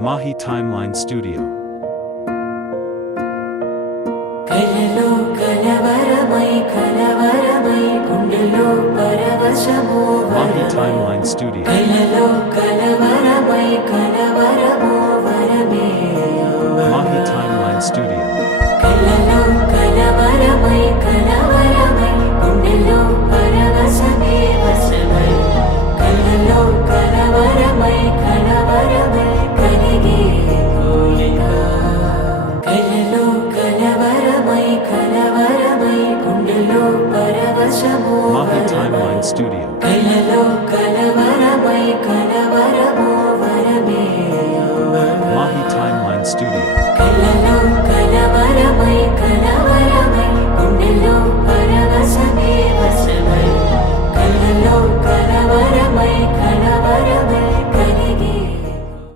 Mahi Timeline Studio. కలలో కలవరమై కలవరమై గుండెలో పరవశమో Mahi Timeline Studio. కలలో కలవరమై కలవరమో వరమే Mahi Timeline Studio. కలలో కలవరమై కలవరమై గుండెలో పరవశమే వశమై కలలో కలవరమై కలవరమై కలిగే కోరిక కలలో కలవరమై కలవరమై గుండెలో పరవశమో Mahi Timeline Studio. కలలో కలవరమై